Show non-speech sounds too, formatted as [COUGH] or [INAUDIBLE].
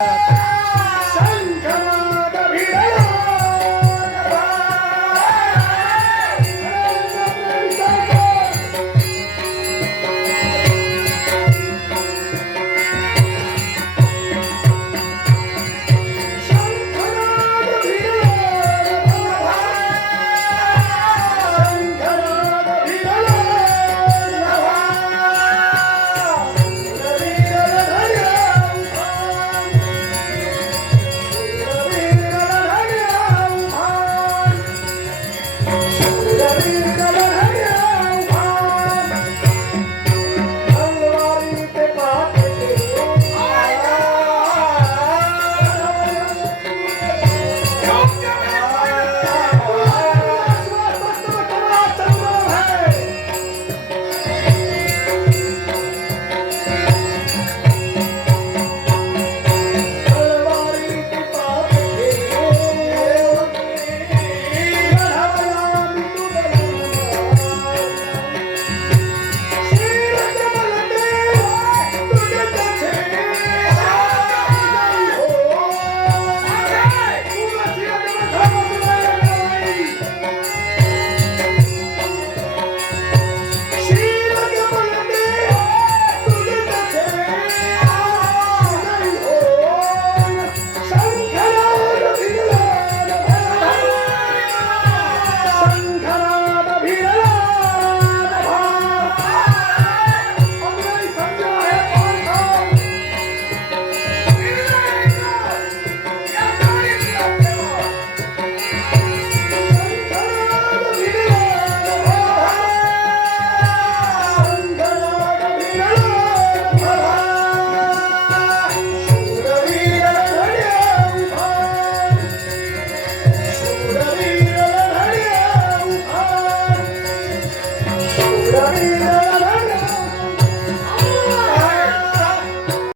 Yeah. Uh -oh. Come [LAUGHS] on.